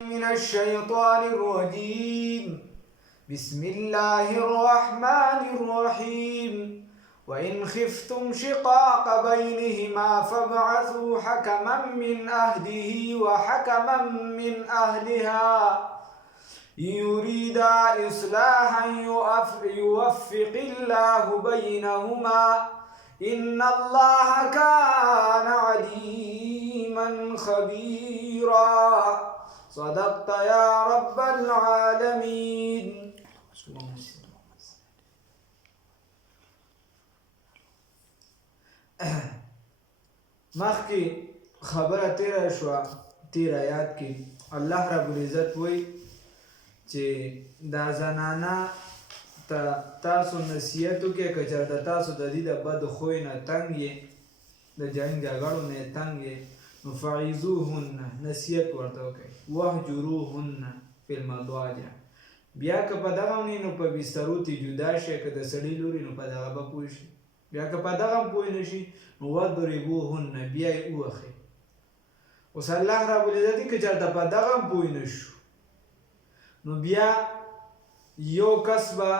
من الشيطان الرجيم. بسم الله الرحمن الرحيم. وإن خفتم شقاق بينهما فابعثوا حكما من أهله وحكما من أهلها يريدا إصلاحا يوفق الله بينهما إن الله كان عليما خبيرا. صدقت يا رب العالمين. مخکې خبره تیره شوه، تیر آیات کې الله رب العزت وایي چې دا زنانه ته تاسو نصیحت وکړئ که چېرته تاسو د دې د بد خوی نه تنګ یې، د جنګ جګړو نه یې تنګ یې، نو فعظوهن نصیحت ورته وکړئ، واهجروهن فی المضاجع. بیا که په دغه نه نو په بسترو ترې جدا شئ، که د سړي لوري نو په دغه به پوه شي. بیا که په دغه هم پوه نه شي نو وضربوهن بیا یې ووهئ. اوس الله رب العزت که چېرته په دغه هم پوه نه شو نو بیا یو کس به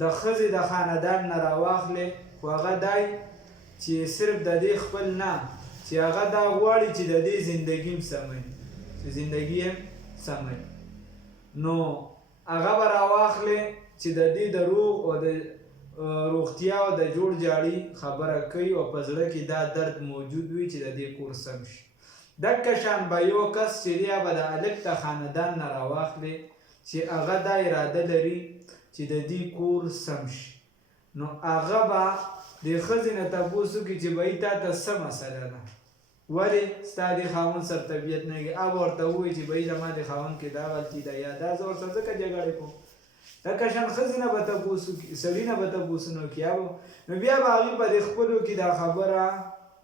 د ښځې د خاندان نه راواخلې، خو هغه دی چې صرف د دې خپل نه، چې هغه دا غواړي چې د دې زندګي هم سموي، چې زندګي هم سموي، نو هغه به راواخلې چې د دې د روغ او د روغتیا او د جوړ جاړي خبره کوي او په زړه کې دا درد موجود وي چې د دې کور سم شي. دکه شان به یو کس چې دی به د هلک د خاندان نه راواخلې چې هغه دا اراده لري چې د دې کور سم شي، نو هغه به د ښځې نه تپوس وکړي چې بهی تا ته څه مسله ده، ولې ستا د خاوند سره طبیعت نه کېږي. هغه ورته ووایي چې بهی زما د خاوند کې دا غلطي ده یا دا زه ورسره ځکه جګړې کوم. دکه شان ښځې نه به تپوس وکړي، سړي نه به تپوسونه وکړي، نو بیا به هغوی په دې خپلو کې دا خبره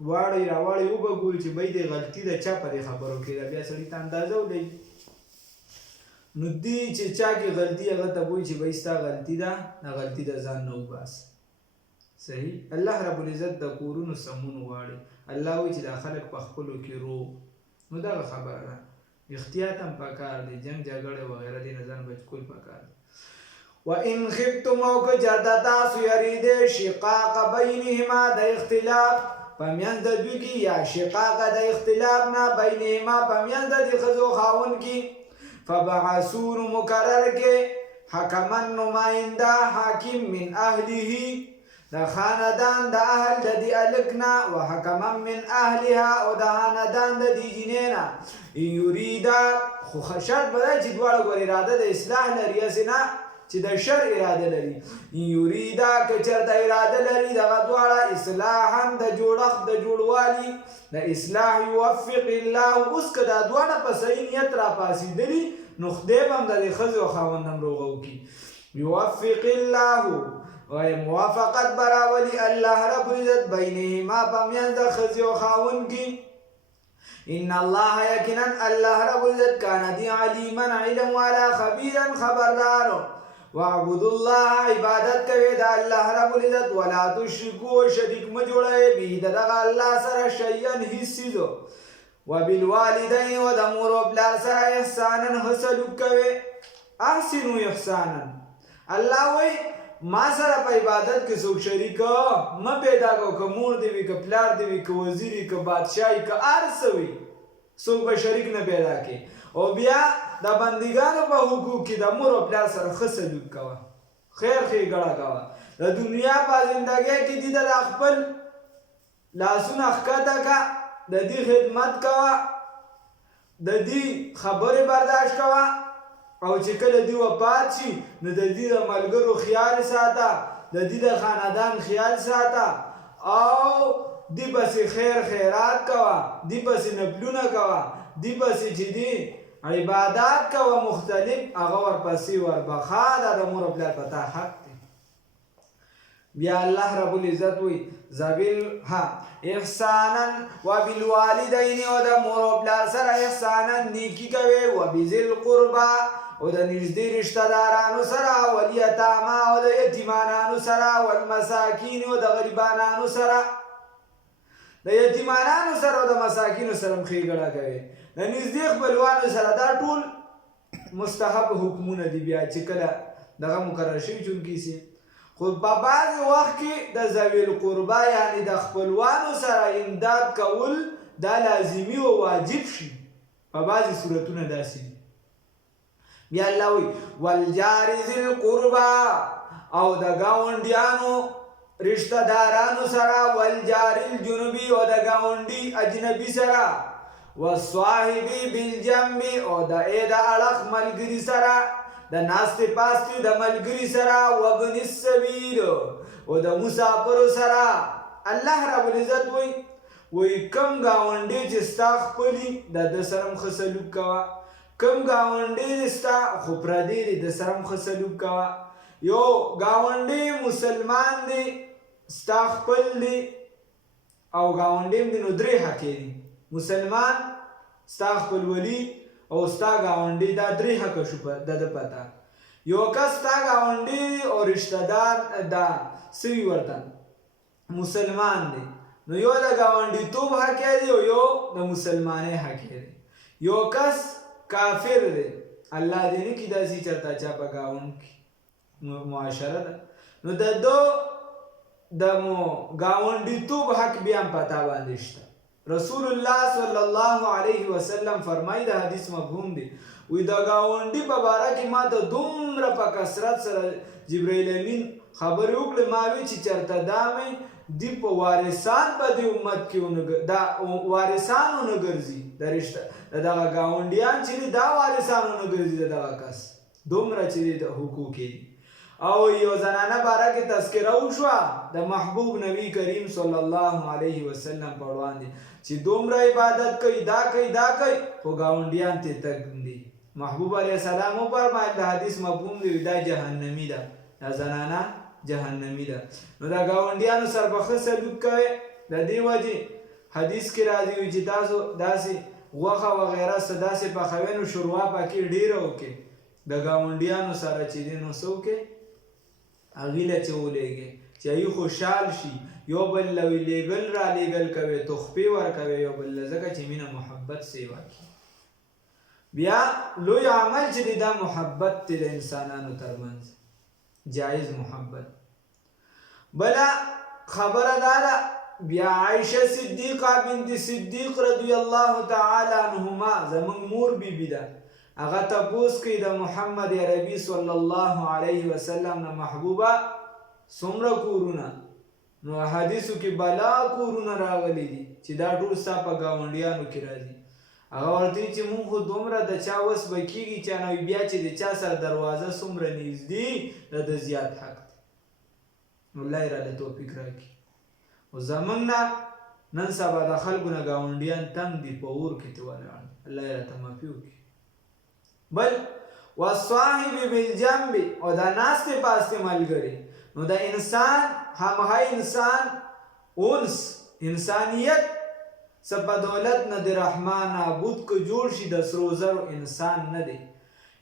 واړئ راواړئ وبه ګوري چې بهی د غلطي د چا په دې خبرو کې ده، بیا سړي ته اندازه ولګي. نو دی چې چا کې غلطي هغه ته وایي چې بهی ستا غلطي ده، دا غلطي د ځان نه وباسه. صحیح. الله رب العزت د کورونو سمون غواړي. الله وایي چې دا خلک په خپلو کې روغ، نو دغه خبره ده. احتیاط هم پکار دی، جنګ جګړې وغیره دې نه ځان بچ کول پکار دی. وَإِنْ خِفْتُمْ او که چېرته تاسو یریدې شقاق بینهما د اختلاف په منځ د دوی کې، یا شقاق د اختلاف نه بینهما په منځ د دې ښځو خاوند کې، فبعثوا مقرر کې حکما نماینده حاکم من اهله د خاندان د اهل د دې هلک نه، و حکما من اهلها او د خاندان د دې جینۍ نه، یریدا خو شرط به دی چې دواړه ګور اراده د اصلاح لري، هسې نه چې د شر اراده لري. یریدا که چېرته اراده لري دغه دواړه اصلاحا د جوړښت د جوړوالي د اصلاح، یوفق الله. اوس که دا دواړه په صحیح نیت راپاڅېدلي نو خدای به هم د دې ښځې او خاوند هم روغه وکړي. یوفق الله وایي موافقت به راولي الله رب العزت بینهما په منځ د ښځې او خاوند کې. ان الله یقینا الله رب العزت کان دی علیما علم والا خبیرا خبردار. واعبدوا الله عبادت کوي د الله رب العزت، ولا تشرکوا شریک مه جوړوئ به دغه الله سره شیئا هیڅ څیز، وبالوالدین و د مور او پلار سره احسانا ښه سلوک کوئ. احسنوا احسانا. الله وایي ما سره په عبادت کې څوک شریک مه پیدا کوه، که مور دې وي، که پلار دې وي، که وزیر وي، که بادشاهي، که هر څه وي، څوک به شریک نه پیدا کړي. او بیا د بندګانو په حقوق کې د مور او پلار سره ښه سلوک کوه، خیر ښېګړه کوه. د دنیا په زندګۍ کې دې د خپل لاسونه ښکته کړه، د دې خدمت کوه، د دې خبرې برداشت کوه، او چې کله دی وفات شي نو د دې د ملګرو خیال ساته، د دې د خاندان خیال ساته، او دې پسې خیر خیرات کوه، دې پسې نفلونه کوه، دې پسې چې دی عبادات کوه مختلف، هغه ورپسې وربخا. دا د مور او پلار په تا حق دی. بیا الله رب العزت وایي ذویل احسانا وبالوالدین او د مور او پلار سره احسانا نیکي کوي، وبذل قربا او د نږدې رشته دارانو سره، والیتاما او د یتیمانانو سره، والمساکین او د غریبانانو سره. د یتیمانانو سره او د مساکینو سره ښېګړه کوي، د نږدې خپلوانو سره. دا ټول مستحب حکمونه دي بیا چې کله دغه مقرر شوي چونکې سي خو په بعضې وخت کې د ذوي القربا یعنې د خپلوانو سره امداد کول دا لازمي او واجب شي په بعضې صورتونه داسې دي بیا الله وایي والجار ذي القربا او د ګاونډیانو رشتہ دارانو سره والجار الجنوبي او د ګاونډي اجنبي سره والصاحب بالجنب او د اړخ ملګري سره د ناستې پاستې د ملګري سره وابن السبیل او د مسافرو سره الله رب العزت وایي کم ګاونډي چې ستا خپلي د ده سره هم ښه سلوک کوه کم ګاونډي چې ستا خو پردی دی د سره هم ښه سلوک کوه یو ګاونډي مسلمان دی ستا خپل دی او ګاونډي هم دی نو درې حقې دي مسلمان ستا خپلولي او ستا ګاونډي دا درې حقه شو د ده پته یو کس ستا ګاونډي دی او رشته دار دا سوي ورته مسلمان دی نو یو د ګاونډیتوب حقی دی او یو د مسلمانۍ حقی دی یو کس کافر دی الله دې نه کړي داسې چېرته چا په ګاونډ کې معاشره ده نو د ده د ګاونډیتوب حق بیا هم په تا باندې شته رسول الله صلی الله علیه وسلم فرمایي د حدیث مفهوم دی وی د ګاونډي په باره کې ما ته دومره په کثرت سره جبرائیل امین خبرې وکړې ما وی چې چېرته دا مې دی په وارثان په دې امت کې دا وارثان ونه ګرځي د رشته د دغه ګاونډیان چې دي دا وارثان ونه ګرځي د دغه کس دومره چې د حقوق دي او یو زنانه باره کې تذکره وشوه د محبوب نبی کریم صلی الله علیه وسلم په وړاندې چې دومره عبادت کوي دا کوي دا کوي خو ګاونډیان ترې تګ دي محبوب علیه السلام وفرمایل د حدیث مفهوم دی دا جهنمي ده دا زنانه جهنمی ده نو دا ګاونډیانو سره به ښه سلوک کوئ د دې وجې حدیث کې راځي وي چې تاسو داسې غوښه وغیره څه داسې پخوئ نو شوروا پکې ډېره وکړئ د ګاونډیانو سره چې دی نو څه وکړئ هغې له چې ولېږئ چې هغوی خوشحال شي یو بل له لیږل را لیږل کوئ تحفې ورکوئ یو بل له ځکه چې مینه محبت سیوا کړي بیا لوی عمل چې دی دا محبت دی د انسانانو ترمنځ جایز محبت بلا خبره دادا بیا عائشه صدیقه بنت صدیق رضی الله تعالی عنهما زمون مور بیبی ده هغه تپوس کوي د محمد عربي صلی الله علیه وسلم نه محبوبه څومره کورونه نو حدیثو کې بلا کورونه راغلي دي چې دا ټول ستا په ګاونډیانو کې راځي هغه ورته چې مونږ خو دومره د چا وس به کېږي چې نو بیا چې د چا سره دروازه څومره نږدې د زیات حق دی نو الله یې راله توفیق راکړي او زموږ نه نن سبا د خلکو نه ګاونډیان تنګ دي په اور کې تې ولاړ الله یې راته معافي وکړي بل والصاحب بالجنب او دا ناستې پاستې ملګري نو د انسان همهای انسان انس انسانیت سپا دولت نه د رحمان عبود که جوړ شي د سرو زرو انسان نه دی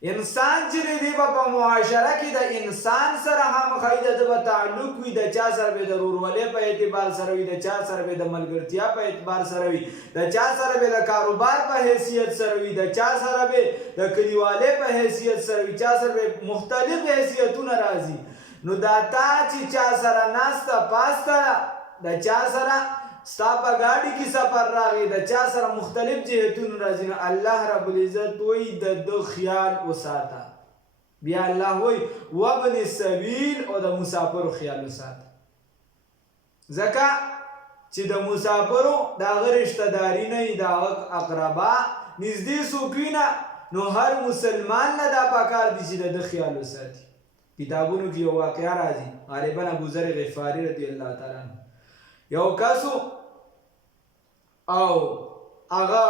انسان چې دی په معاشره کې د انسان سره همخوی د به تعلق وي د چا سره به د ورورولۍ په اعتبار سره وي د چا سره به د ملګرتیا په اعتبار سره وي د چا سره به د کاروبار په حیثیت سره وي د چا سره به د کلیوالۍ په حیثیت سره وي چا سره به مختلف حیثیتونه راځي نو دا تا چې چا سره ناسته پاسته د چا سره ستا په ګاډي کې سفر راغی د چا سره مختلف جهتونه راځي نو الله رب العزت وایي د ده خیال وساته بیا الله وایي وابن السبیل او د مسافرو خیال وساته ځکه چې د مسافرو د هغه رشته داري نه وي د هغه اقربا نږدې څوک وي نه نو هر مسلمان نه دا پکار دي چې د ده خیال وساتي کتابونو کې یو واقعه راځي غالبا ابوذر غفاري رضی الله تعالی عنه یو کسو او هغه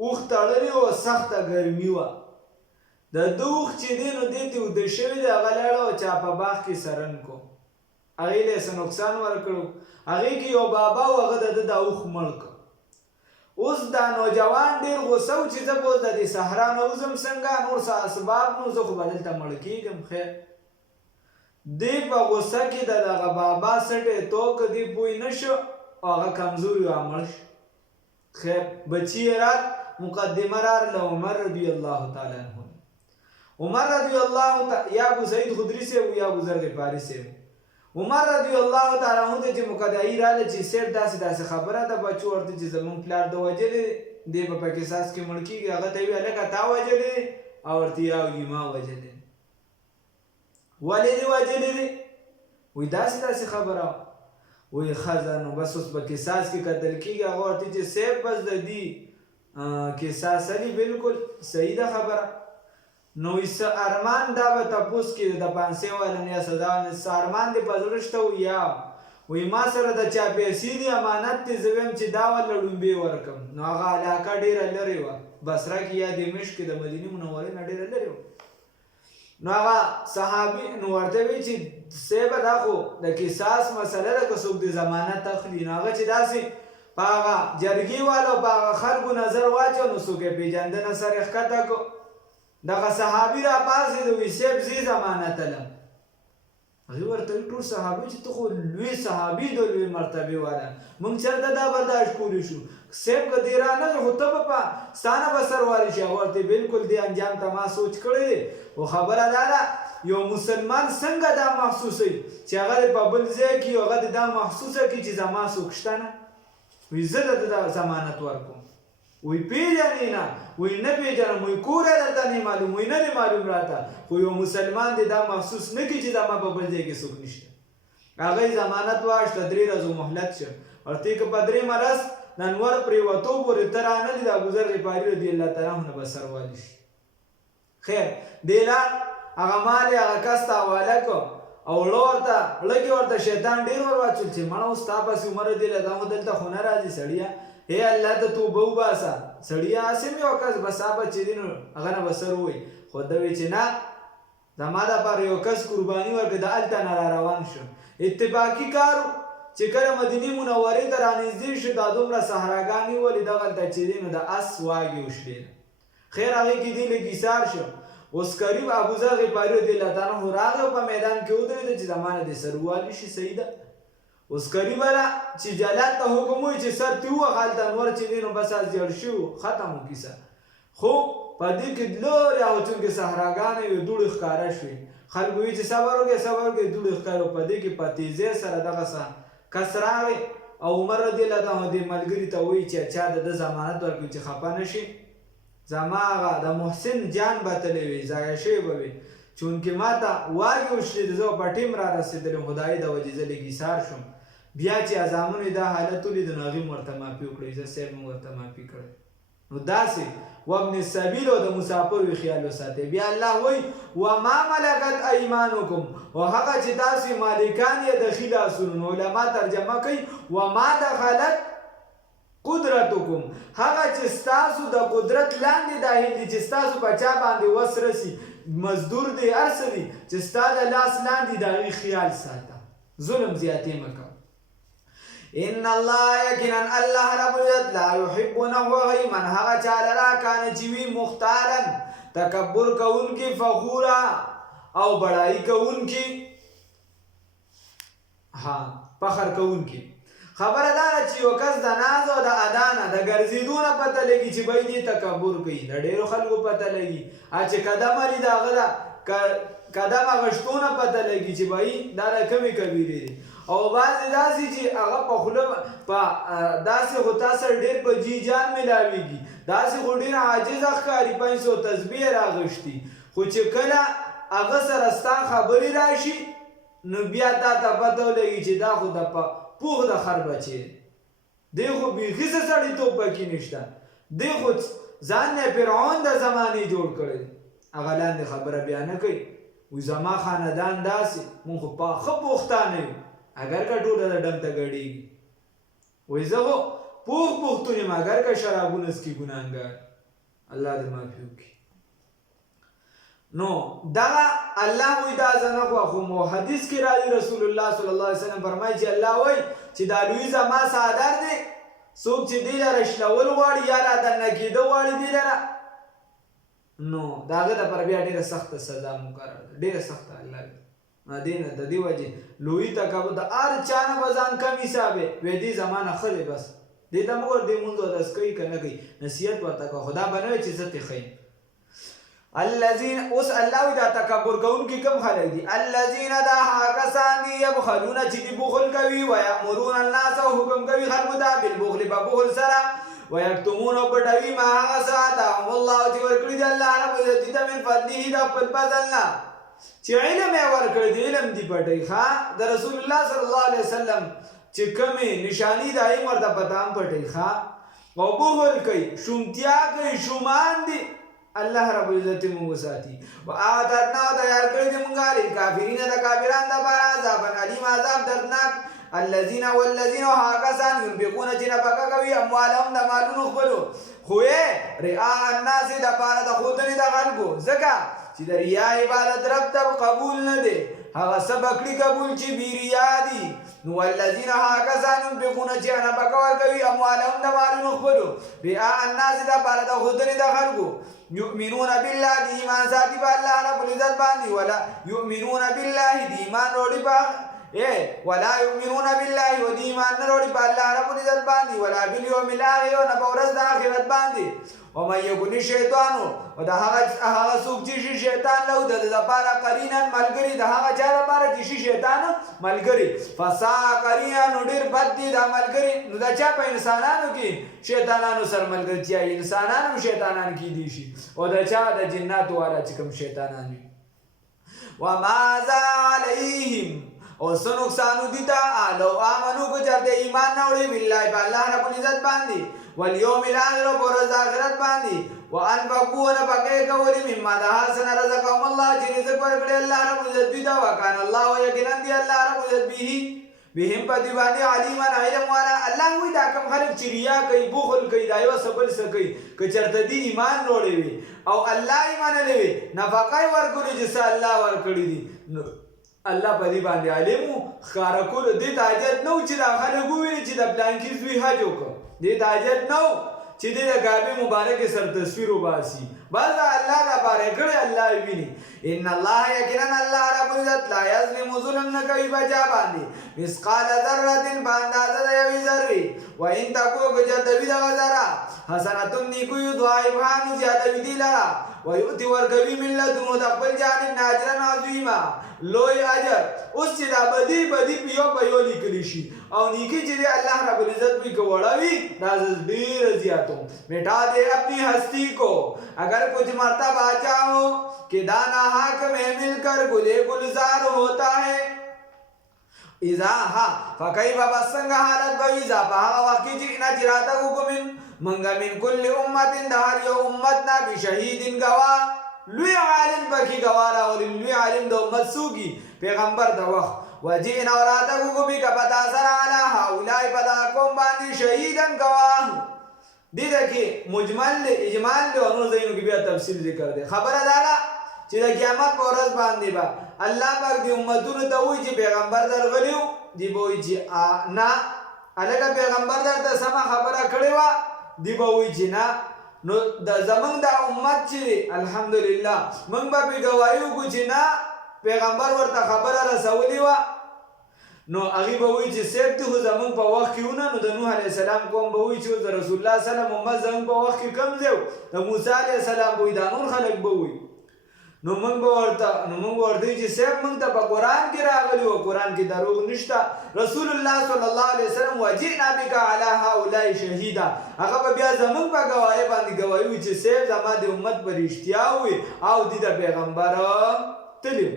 اوښ تړلی و سخته ګرمي وه د ده اوښ چې دی نو دې ته اوده شوي دی هغه لاړه او چا په باغ کې سرن کو هغې له یې څه نقصان ورکړو هغې کې یو بابا و هغه د ده دا اوښ مړ کړ اوس دا نوجوان ډېر غوسه و چې زه به اوس د دې صحرا نه وځم څنګه نور څه اسباب نو زه خو به دلته مړ کېږم خیر دی په غوسه کې د دغه بابا سټې تو که دی پوه نه شو او هغه کمزوري و مړ شو خیر بچی رات مقدمه رار له عمر رضی الله تعالی عنه عمر رضی الله تعالی یا ابو سعید خدری سے یا ابو ذر غفاری سے عمر رضی الله تعالی عنہ ته چې مقدعی رااله چې سیب داسې خبره ده بچو ورته چې زمون پلار د وجلې دی په قصاص کې مړ کیږي هغه ته وی الکه تا وجلې او ورته یاوي ما وجلې ولې دی وجلې وی داسې خبره وی خزانو بس اوس په قصاص کې قتل کیږي هغه ورته چې سیب بس د دې قصاص علی بالکل صحیح ده خبره نو ایس ارمان دا به تپوس کې د 500 ولنه یا سزا نه ارمان دی پزړشته و یا وی ما سره د چا پیسې دی امانت ته زویم چې دا ولړم به ورکم نو هغه علاقه ډیره لري و بصره کې یا دمشق کې د مدینه منوره نه ډیره لري نو هغه صحابي نو ورته وی چې سیبه دا خو د قصاص مسله ده که څوک د ضمانت اخلي نو هغه چې داسې پاغه جرګي والو پاغه خلکو نظر واچو نو څوک پیجندنه سره ښکته کو دغه صحابي را پاسې د وی سیب زی ضمانت لم هغه ورته ټول صحابي چې ته خو لوی صحابي د لوی مرتبه والا مونږ چرته دا برداشت کولی شو سیب که دی را نه خو ته په ستانه به سر والی شي ورته بالکل دی انجام ته ما سوچ کړی او خبره دا ده یو مسلمان څنګه دا محسوسوي چې هغه په بل ځای کې هغه دا محسوسه کړي چې زما څوک شته نه وی زه د ضمانت ورکوم وی پیژنې نه وی نه پیژنم وی کور درته نه معلوم وی نه معلوم راته خو یو مسلمان دی دا محسوس نه کړي چې زما په بل ځای کې څوک نشته هغه ضمانت واخیسته 3 ورځې مهلت شه ورته که په 3 مرض د انور پرېوتو پورې ته رانه دي د ابوذر غفاري رضی الله تعالی عنه به سر والی شي خیر دی اعلان هغه مال هغه کس ته حواله کړو او لږې ورته شیطان ډېر ور واچول چې مړه اوس تا پسې عمر رضی الله تعالی عنه دلته خو نه راځي سړیه اے الله ته توبه وباسه سړیه هسې مې وکړ بس هغه چې دی نو هغه نه به سر ووایي خو ده وی چې نه زما دپاره یو کس قرباني ورکړه د هلته نه را روان شو اتفاقي کار چې کله مدینې منورې ته رانږدې شو دا دومره صحراګانې ولې دغلته چې دی نو د اس واګې وشلېده خیر هغې کې دی لږ ایثار شو اوس قریب ابوذر غفاري رضی الله تعالی عنه راغی په میدان کې ودرېده چې زما نه دې سر ووالي شي صحیح ده اوس قریب را چې جلاد ته حکم وایي چې سر تې ووهه هلته انور چې دی نو بس زیړ شو ختم و کیسه خو په دې کې لرې هغه چونکې صحراګانې وې دوړې ښکاره شوې خلکو وایي چې صبر وکړئ دوړې ښکاره په دې کې په تیزۍ سره دغه کس راغی او عمر رضی الله عنه دې ملګري ته وایي چې چا د ده ضمانت ورکړي چې خفه نه شي زما هغه د محسن جان به تللی وي ضایع شوی به وي چونکې ما ته واګې وشلېد زه په ټیم را رسېدلم خدایي د وجې زه لږ ایثار شوم بیا چې اعظامونو دا حالت ولید نو هغې مو ورته معافي وکړئ زه صاحب مو ورته معافي کړی نو داسې وابن السبیل او د مسافر وي خیال وساتئ بیا الله وایي وما ملکت ایمانکم او هغه چې تاسې مالکان یې د ښي لاسونو نو علما ترجمه کوي وما دخلت قدرتکم هغه چې ستاسو د قدرت لاندې داخل دي چې ستاسو په چا باندې وس رسي مزدور دی هر څه دي چې ستا د لاس لاندې د هغې خیال ساته ظلم زیاتې مه کوه ان الله یقینا الله رب العزت لا يحب نهوه من هغه چا لرا کان چې وي مختالا تکبر کوونکي فخورا او بڑائی کوونکي فخر کوونکي خبره دا ده چې یو کس د ناز او د ادا نه د ګرځېدو نه پته لګي چې بی دې تکبر کوي د ډېرو خلکو پته لګي چې قدم علي د هغه ده قدم اغشتو نه پته لګي چې بی دا د کمې کبیرې دي او بعضې داسې چې هغه په خوله په داسې خو تا سره ډېر په جي جان ملاویږي داسې خو ډېر عاجزه ښکاري 500 تسبیح راغشتي خو چې کله هغه سره ستا خبرې راشي نو بیا تا ته پته ولګي چې دا خو د پوخ د خر بچی دی خو بیخي څه سړیتوب پکې نشته دی خو ځان نه فرعون د زمانې جوړ کړی هغه لاندې خبره بیا نه کوي وایي زما خاندان داسې مونږ خو پاخه پښتانه یو اگر که ټوله د ډم ته ګډېږي وایي زه خو پوخ پښتون یم اگر که شرابونه څکي ګناهګار الله دې معافي وکړي نو دغه الله وایي دا زه نه خوښوم او حدیث کې راځي رسول الله صلی الله علیه وسلم فرمایي چې الله وایي چې دا لوی زما څادر دی څوک چې دې لره شلول غواړي یا را دننه کېده غواړي دې لره نو د هغه دپاره بیا ډېره سخته سزا مقرره ده ډېره سخته الله دې نه د دې وجې لوی تکبر د هر چا نه به ځان کم حسابې وایي دې زما نه ښه دی بس دې ته مه ګوره دې مونځ اودس کوي که نه کوي نصیحت ورته کوه خو دا به نه وایي چې زه ترې ښه یم الذين اوس الله دا تکبر کوونکي کوم خلک دي الذين دا کسان دي يبخلون چې بخل کوي ويأمرون الناس حکم کوي خلکو ته بالبخل بخل سره ويكتمون پټوي ما هغه ساته والله چې ورکړي دي الله رب عزت من فضله دا خپل فضلنا چې علم یې ورکړي دي علم دی پټي ښا د رسول الله صلی الله علیه وسلم چې کومه نشانی دای مرته پتام پټي ښا او بخل کوي شومتیا کوي شومان دي الله رب العزت موږ ساتي واعتدنا تیار کړی دي موږ لري کافرین د کافرانو لپاره عذاب علیم عذاب دردناک الذين والذين هاكسان ينفقون جنبك کوي اموالهم د مالونو خپلو خوې رعاء الناس د پاره د خودنی د خلکو ځکه چې د ریا عبادت رب ته قبول نه دی هغه سبقړي قبول چې بی ریا دي نو الذين هاكسان ينفقون جنبك کوي اموالهم د مالونو خپلو رعاء الناس د پاره د خودنی د خلکو يؤمنون بالله دي ایمان ساتي په الله رب العزت باندې ولا يؤمنون بالله دي ایمان وروړي په ولا يؤمنون بالله ودي ایمان وروړي په الله رب العزت باندې ولا باليوم الاخر او په ورځ د آخرت باندې ومن يكن الشيطان ودا هغه څوک چې شیطان له د لپاره قرینا ملګری د هغه چا لپاره چې شیطان ملګری فسا قرینا نو ډیر بد دي د ملګری نو دا چا په انسانانو کې شیطانانو سره ملګرتیا انسانانو شیطانان کې دي شي او دا چا د جناتو والا چې کوم شیطانان وي وماذا عليهم او څه نقصان دي تا لو امنو کو چرته ایمان نه وړي بالله په الله رب العزت باندې واليوم الاخر ورځ اخرت باندې وانفقوا نفقه کوي مما ده حسن رزقهم الله چې رزق ورکړي الله رب العزت دی دا وکانه الله یقینا دی الله رب العزت بهم په دی باندې علیما علم والا الله وی دا کوم خلک چې ریا کوي بخل کوي دا یو سبل سکی که چرته دی ایمان وروړي وي او الله ایمان لوي نفقه ورکړي چې الله ورکړي دي الله په دې باندې علم خار کول دې تاجت نو چې دا خلک وویل چې د بلانکی زوی حج وکړه دې تاجت نو چې دې د کعبه مبارک سر تصویر وباسي بل الله دا پاره کړي الله ویني ان الله یقینا الله رب العزت لا یظلم ظلم نه کوي بچا باندې مثقال ذره باندې د یوې ذره و ان تکو بجد وی دا ذره حسنتم نیکو یضاعفان زیاده وی لرا و یؤتی ورګوی من لدن د خپل جانب اجر عظیما لوی اجر اوس چې دا بدی پیو لیکلی شي او نیکی چې الله رب العزت بھی کوړاوی دا ډیر زیاتو میٹھا دے اپنی ہستی کو اگر کچھ مرتبہ چاہو کہ دانا حق میں مل کر گلے گلزار ہوتا ہے اذا ہا فکیف بسنگ حالت بویزا پاہا وقتی جئنا جراتا حکمن منگا من کل امت دار یو امتنا بشہید گواہ لوی عالم پکی گوارا اور لوی عالم دو امت سوگی پیغمبر دا وقت وجئنا وراتا حکمی کا پتا سر علا ہاولائی پتا قوم باندی شہیدن گواہ دیده کې مجمل له اجمال له انو زینو کې بیا تفصیل ذکر دی خبره دا چې د قیامت پر ورځ باندې با الله پاک دی امتونو ته وایي چې پیغمبر درغلیو دی به وایي چې نه الګا پیغمبر درته سم خبره کړې و دی به وایي چې نه نو د زمنګ د امت چې الحمدلله موږ به گواهی وکړو چې نه پیغمبر ورته خبره رسولې و نو هغه به وایي چې سیب ته زمون په وخت کې ونه نو د نوح علی السلام قوم به وایي چې د رسول الله صلی الله علیه وسلم زمون په وخت کې کم دیو د موسی علی السلام به د نور خلک به وایي نو موږ ورته چې سیب موږ ته په قران کې راغلی او قران کې دروغ نشته رسول الله صلی الله علیه وسلم وجئنا بک علی هؤلاء شهیدا هغه بیا زمون په گواهی باندې گواهی چې سیب زما د امت پر اشتیا وي او د پیغمبر تلو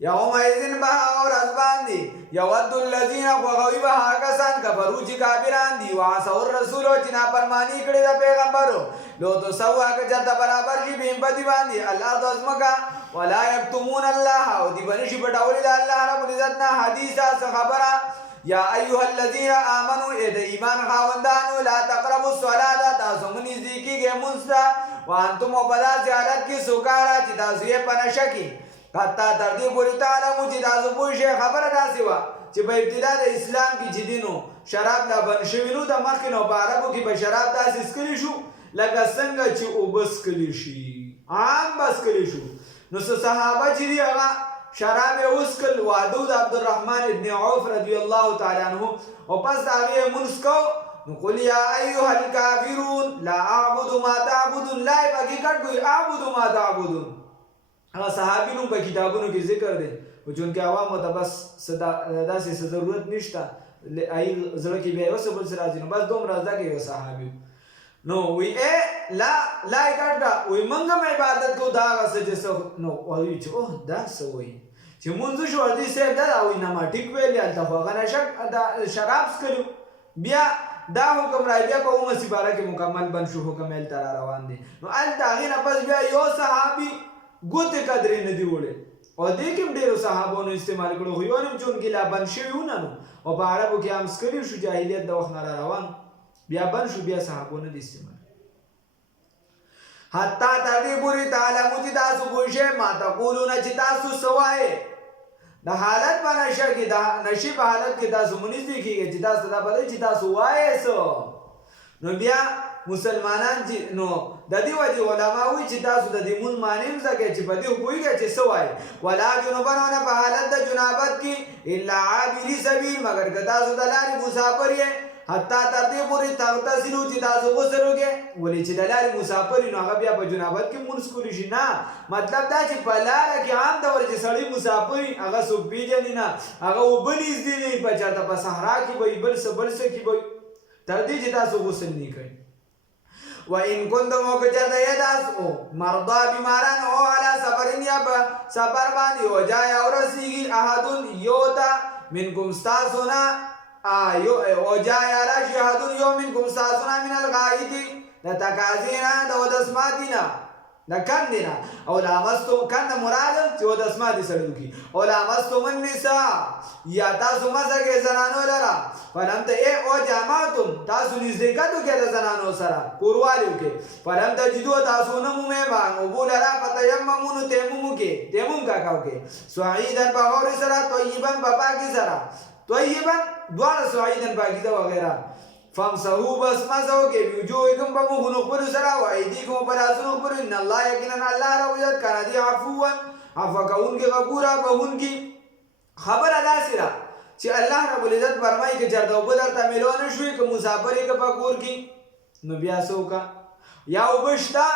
یوم ایذن با اور ازبان دی یود الذین وغوی بها کسان کفرو چې کافران دي واسو الرسول چې نافرمانی کړي د پیغمبرو لو تو سوا که چرته برابر شي بهم بدی باندې الله ازمکا ولا یکتمون الله او دی بنشي پټول د الله رب العزت نه حدیثه خبره یا ایها الذین آمنوا اذا ایمان خاوندانو لا تقربوا الصلاة تاسو منی ذکیږي مستا وانتم وبلا زیارت کی سوکارا چې تاسو یې پنشکی حتی تر دې پورې تعالی مو چې تاسو پوه شئ خبره داسې وه چې په ابتدا د اسلام کې چې دینو شراب لا بند شوي نو د مخکې نو په عربو کې به شراب داسې څښلی شو لکه څنګه چې اوبه څښلی شي عام به څښلی شو نو څه صحابه چې دي هغه شراب یې وڅښل واده د عبدالرحمن ابن عوف رضی الله تعالی عنه او پس د هغې یې مونځ کو نو قل یا ایها الکافرون لا اعبد ما تعبدون لا پکې کټ کوي اعبد ما تعبدون هغه صحابي نو په کتابونو کې ذکر دی او چونکه عوامو ته بس داسې ضرورت نشته ای زړه کې بیا یو څه بل څه راځي نو بس دومره زده کې یو صحابي نو وی لا کټ وی موږ هم عبادت کوو دا هغه څه چې نو وایي چې اوه دا څه وایي چې مونږ شو دې صاحب دا وایي نه ما ټیک ویلې هلته خو هغه نشه شراب څښلو بیا دا حکم راځي بیا په اومه سپاره کې مکمل بند شو حکم هلته را روان دی نو هلته هغې نه پس بیا یو صحابي ګوتې قدرې نه دي وړې او دې کې هم ډېرو صحابانو استعمال کړو خو یو هم چونکې لا بند شوي ونه نو او په عربو کې هم څکلي شو جاهلیت د وخت نه را روان بیا بند شو بیا صحابو نه دي استعمال حتی تر دې پورې تعلمو چې تاسو پوه شئ ما تقولونه چې تاسو څه وایې د حالت په نشه کې د نشي په حالت کې تاسو مونځ دی کېږي چې تاسو دا بدل چې تاسو وایې څه نو بیا مسلمانان چې نو د دې وجې علما وایي چې تاسو د دې مونځ معنی هم زده کړئ چې په دې پوهېږئ چې څه وایي ولا جنوبن ونه په حالت د جنابت کې الا عابري سبیل مګر که تاسو د لارې مسافر یې حتی تر دې پورې تغتسلو چې تاسو غسل وکړئ ولې چې د لارې مسافر نو هغه بیا په جنابت کې مونځ کولی شي نه مطلب دا چې په لاره کې عام طور چې سړی مسافر هغه څوک پېژني نه هغه اوبه نږدې نه وي په چاته په صحرا کې به وي بل څه کې به وي تر دې چې تاسو غسل نه کوئ وَإِن كُنتُمْ تَاسُ مرضى بیماران او علی سفرین یا په سفر باندې او جای اورسیږي احدن یوتا منکم استاسونا او جای راشي احدن یو منکم استاسونا من الغائط لتکازینا د ودسماتینا د کندینا او لامستو کند مراد چې ودسماتی سړیو کی او لامستو من نساء یا تاسو مزګه زنانو لرا فلم ته او جماعتم تاسو نږدې کډو کې د زنانو سره کوروالیو کې فلم ته جدو تاسو نه مې باندې وګول را فتیممون تیمم کې تیمم کا کاو کې سعیدن بغور سره طیبن بابا کې سره طیبن دوار سعیدن باقی وغیرہ فامسحوا بس مزو کې وجوهکم په مخونو خپلو سره او ایدیکم په لاسونو خپلو ان الله یقینا الله رب عزت کان دی عفوا عفو کوونکی غفورا بهونکی خبره داسې ده چې الله رب العزت فرمایي چې چېرته اوبه درته میلو نه شوي که مسافر یې که په کور کې نو بیا څه وکړه یا اوبه شته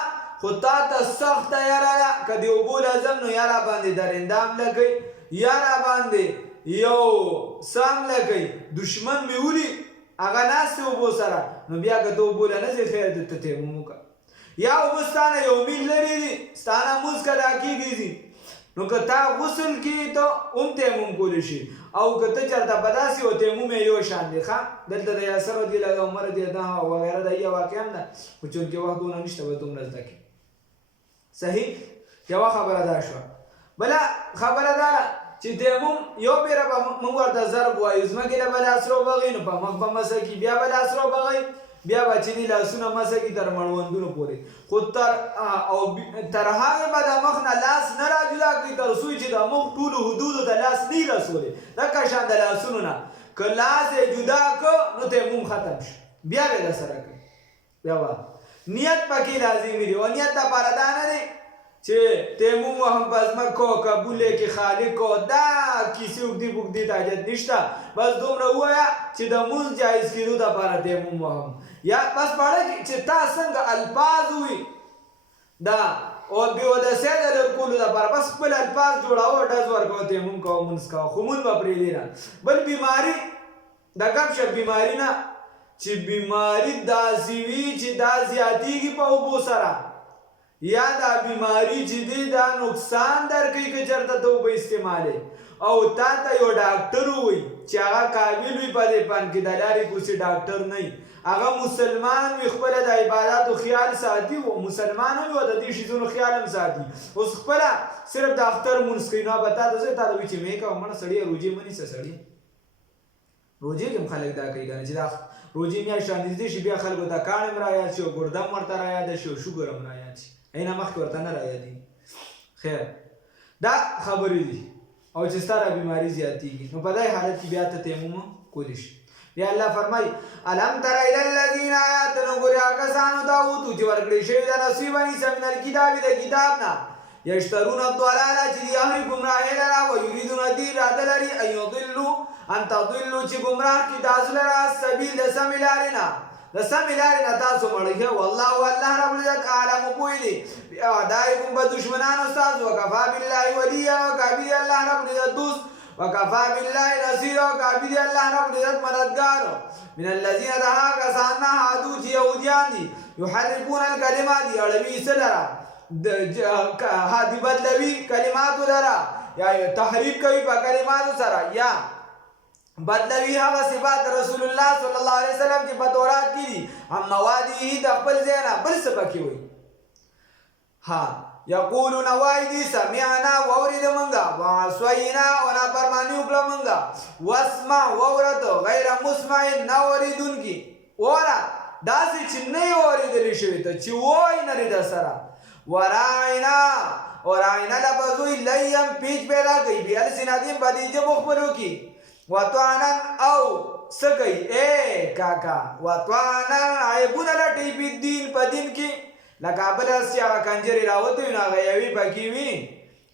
خو تا ته سخته یاره ده که د اوبو لازم نو یا را باندې درنده حمله کوي یا را باندې یو څه حمله کوي دشمن مې ولي هغه ناست اوبو سره نو بیا که ته اوبو له نه ځې خیر ته تیمم وکړه یا اوبه ستانه یو میل لرې دي ستانه مونځ که دا کېږي ځي نو که تا غسل کې ته هم تیمم کولی شي او که ته چېرته په داسې و تیمم یې یو شان دی ښه دلته د یاسر رضی الله عمر رضی الله وغیره د یو واقع هم ده خو چونکې وخت دونه نشته به دومره زده کړي صحیح یوه خبره دا شوه بله خبره دا ده چې تیمم یو بیره به موږ ورته ضرب وایو ځمکې له به لاس راوبغئ نو په مخ به مسه کي بیا به لاس راوبغئ بیا به چیني لاسونه مسه کي تر مړوندونو پورې خو تر هغې به د مخ نه لاس نه را جدا کړي تر څو چې د مخ ټولو حدودو ته لاس نه رسولی دغه شان د لاسونو نه که لاس یې جدا کړه نو تیمم ختم شي بیا به یې درسره کوي بیا به نیت پکې لازمي دی او نیت دپاره دا نه دی چې تیمم هم په ځمکو قبوله کې خالقو دا کیسې اوږدې بوږدې ته حاجت نشته بس دومره ووایه چې د مونځ جایز کېدو دپاره تیمم هم یا بس پاړه کې چې تا څنګه الفاظ وي دا او بېودسۍ د لر کولو دپاره بس خپل الفاظ جوړوه ډز ورکوه تیمم کوه مونځ کوه خو مونځ به پرېږدې نه بل بیماري د ګپ شپ بیماري نه چې بیماري داسې وي چې دا زیاتېږي په اوبو سره یا دا بیماری چې دی دا نقصان درکوي که چېرته ته اوبه استعمالې او تا ته یو ډاکټر ووایي چې هغه قابل وي په دې فن کې د لارې کوسې ډاکټر نه وي هغه مسلمان وي خپله د عباداتو خیال ساتي و مسلمان وي او د دې شیزونو خیال هم ساتي اوس خپله صرف د اختر مونځ کوي نو به تا ته تا ته وي چې مې کوه مړه سړی روژې مه نیسه سړی روژې کې هم خلک دا کوي که نه چې دا روژې میاشت رانږدې شي بیا خلکو ته کاڼ هم رایاد شي او ګرده هم ورته رایاده شي او شوګر هم رایاد شي اینا مخکې ورته نه رایادېږي خیر دا خبرې دي او چې ستا را بیماري زیاتېږي نو په دې حالت کې بیا ته تیمم کولی شي بیا الله فرمایي الم تر الی الذین آیات نو ګورې هغه کسانو ته اوتو چې ورکړی شوي ده نصیبا حصه من الکتاب د کتاب نه یشترون الضلاله چې دی اخري ګمراهي لرا و یریدون دی اراده لري ان یضلوا ان تضلوا چې ګمراه کی تاسو لرا سبیل د سم لارې نه د سم لارې نه تاسو مړه والله الله رب العزت اعلم پوی دی اعدائکم په دشمنانو تاسو وکفا بالله ولیا وکفی الله رب العزت دوست وکفا بالله نصير وکفی الله رب العزت مددگار من الذين دعا کسانا هادو چې يهوديان دي يحرفون الكلمات اړوي سلرا هادي بدلوي کلمات لرا یا تحریف کوي په کلماتو سره یا بدلوي هغه صفات رسول الله صلی الله علیه وسلم چې په تورات کې دي هم موادی د خپل ځای بل څه پکې وي ها یقولون وایدی سمعنا وورد منگا وعصوینا ونا فرمانی اکلا منگا واسمع وورد غیر مسمع نوریدون کی ورا داسی چی نئی وریدلی شوی تا چی وای نرید سرا ورائنا لبزوی لیم پیچ پیدا گئی بی السنادیم بدیجه مخبرو کی وطوانن او سگئی اے کاکا وطوانن عیبون لٹی پی دین پا دین کی لکه بل اسی هغه کنجری راوته وي نو هغه یوې پکې وي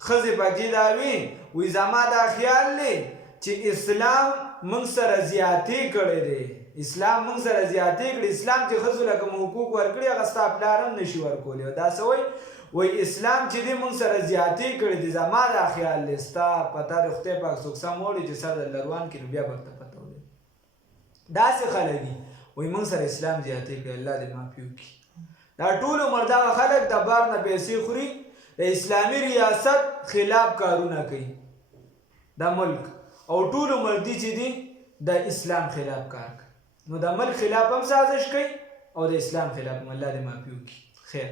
ښځې پکې دا وي وایي زما دا خیال دی چې اسلام موږ سره زیاتې کړی دی اسلام موږ سره زیاتې کړي اسلام چې ښځو له کوم حقوق ورکړي هغه ستا پلار هم نشي ورکولی دا څه وایي اسلام چې دی موږ سره زیاتې کړي دی زما دا خیال دی ستا پته د خدای پاک څوک سم وړي چې سر درله روان کړي نو بیا به ورته پته ولګي داسې خلک دي وایي موږ سره اسلام زیاتې کړي الله دې معافي وکړي دا ټول عمر دغه خلک د بار نه پیسې خوري د اسلامي ریاست خلاف کارونه کوي د ملک او ټول عمر دي چې دي د اسلام خلاف کار کوي نو د ملک خلاف هم سازش کوي او د اسلام خلاف هم الله دې معافي وکړي خیر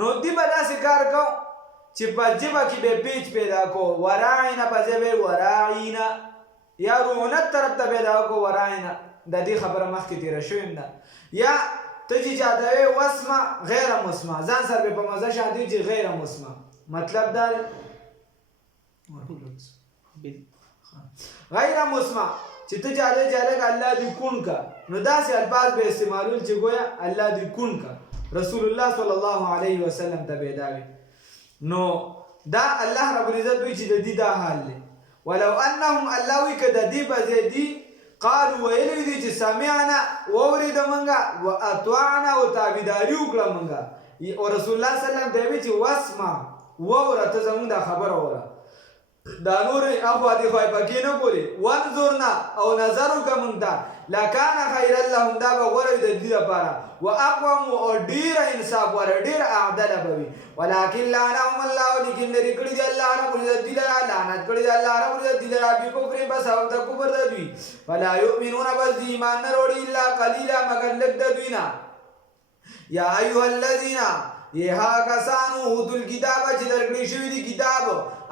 نو دی به داسې کار کو چې په ژبه کې به پیچ پیدا کو وراعینا په ژبه وراعینا یا رونت طرف ته پیدا کو وراعینا د دې خبره مخکې تېره شوې ده یا ته چې چاته وې واسمع غیر مسمع ځان سره به په مزه شادي چې غیر مسمع مطلب دا غیر مسمع چې ته چاته چاله الله دې کون کا نو داسې الفاظ به استعمالول چې گویا الله دې کون کا رسول الله صلی الله علیه وسلم ته به دا نو دا الله رب العزت وی چې د دې دا حال دی ولو انهم الله وی کده دې په دې قالوا ویلوی دی چې سمعنا وورید منگا و اطوعنا و تابیداری اکلا منگا و رسول الله صلی اللہ علیہ وسلم دیوی چې واسمع وورا ته زمون دا خبر وره دا نور اخوا دی خواهی پکی نکولی وانظرنا او نظرو که منگتا لکان خیر اللهم دا بغوروی دا دیده پارا و اقوام و دیر انصاب وره دیر اعدل بوی ولیکن لعنهم اللہ لیکن لری کڑی دی اللہ رب العزت دیلرا لعنت کڑی دی اللہ رب العزت دیلرا بی کفرین بس او تا کفر دا دوی ولا یؤمنون بس دی ایمان نروڑی اللہ قلیلا مگر لگ دا دوینا یا ایوہ الذین یہ ہا کسانو اوتو الکتاب چی درکڑی شوی دی کتاب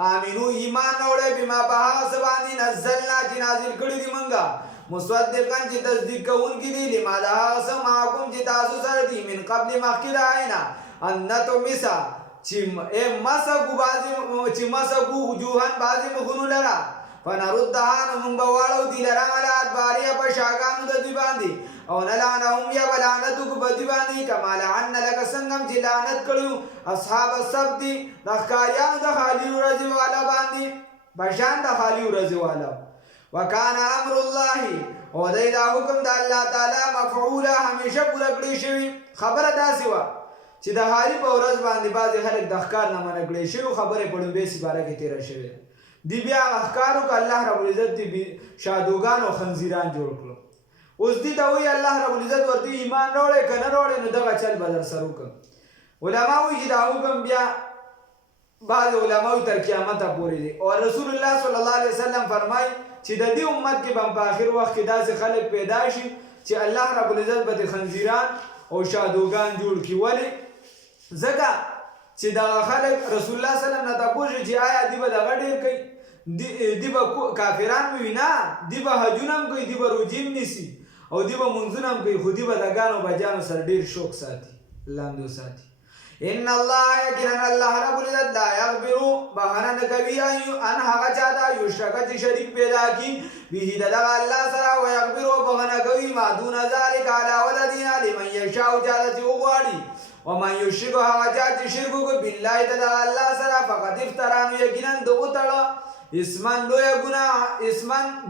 آمینو ایمان نوڑے بما پہا سبانی نزلنا چی نازل کڑی دی منگا مصدقاً چی تصدیق کون کی دی لما دہا سماکم چی تاسو سر دی من قبل مخیر آئینا انتو مسا چی مسکو وجوہن بازی مخونو لرا فنردهانو من بوالو دی لرا علا ادباریا پا شاگانو دا دی باندی او نلعنهم یا بلعنتو کو بدی باندی کما لعن لکا سنگم چی لعنت کریو اصحاب السبت دی دخکاریانو دا خالیو رضی والا باندی بشان دا خالیو رضی والا وکان امر اللہ او دی دا حکم دا اللہ تعالی مفعولا ہمیشہ پورا کڑی شوی خبر دا سوا چی دا خالی پا ورز باندی بازی خلق دخکار نمانا کڑی شوی خبر پڑو بیسی بارا کی تیرہ شوی دی بیا اخکارو که اللہ رب العزت دی شادوگان و خنزیران جوڑ کرو اوس دی ته وی الله رب العزت ورته ایمان راوړې کنه راوړې نو دغه چل بدل سره وکړه علما وی چې دا حکم بیا بعض علما تر قیامت پورې دي او رسول الله صلی الله علیه وسلم فرمای چې د دې امت کې په آخر وخت کې داسې خلک پیدا شي چې الله رب العزت به خنزیران او شادوغان جوړ کړي ولی ځکه چې دا خلک رسول الله صلی الله علیه وسلم نه تاسو چې آیا دی به دغه ډیر کوي دی به کافران وینا دی به حجونم کوي دی به روجیم نیسی او دی به منځونم کوي خو دی به دګانو بجانو سره ډیر شوق ساتي لاندو ساتي ان الله یقینا الله رب العزت لا یغفر بهانه کوي ان هغه چاته یشرک چې شریک پیدا کی به دغه الله سره او یغفر بهانه کوي ما دون ذلک علی ولدین لمن یشاء چاته چې وغواړي ومن یشرک هغه چا چې شرک وکړي بالله د الله سره فقد افترا نو یقینا د وتړه اسمن لویه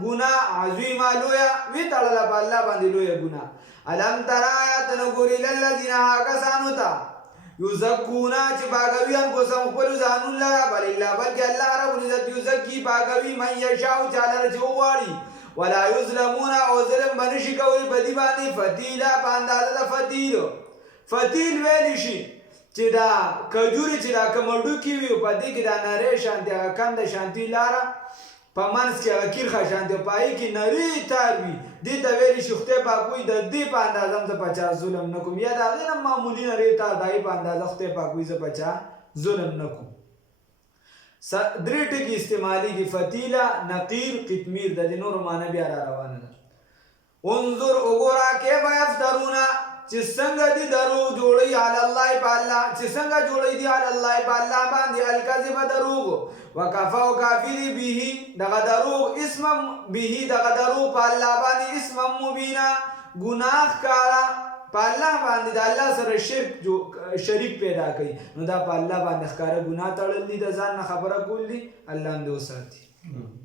ګناه عظیمه لویه وتړله په الله باندې لویه ګناه الم تر آیات نه ګوري للذین هغه کسانو ته یزکونا چې پاکوي انفسهم خپل ځانونه لره بل الله بلکې الله رب العزت یزکی پاکوي من یشاء چاله چې وغواړي ولا یظلمون او ظلم بنشي کوي په دې باندې فتیلا په اندازه د فتیل ویل شي چې دا کجوري چې دا کمړو کې وي په دې کې دا نری شانتي هغه کند شانتي لاره په منځ کې هغه کیرخه شانتي پای کې نری تار وي دې ته ویل شي خدای پاکوي د دې په اندازه ته 50 ظلم نکوم یا دا غیر معمولی نری تار دای په اندازه خدای پاکوي ز 50 ظلم نکوم درې ټکي استعمالي کې فتیله نقیر قطمیر د نور معنی بیا را روانه ده انظر وګورا کیف یفترون چې څنګه دي درو جوړي علی الله په الله چې څنګه جوړي دي علی الله په الله باندې الکذب دروغ وکفا کافر به دغه دروغ اسم به دغه دروغ په الله باندې اسم مبینا گناہ کارا په الله باندې د الله سره شریک پیدا کوي نو دا په الله باندې ښکاره ګناه تړل دي د ځان نه خبره کول دي الله هم دې وساتي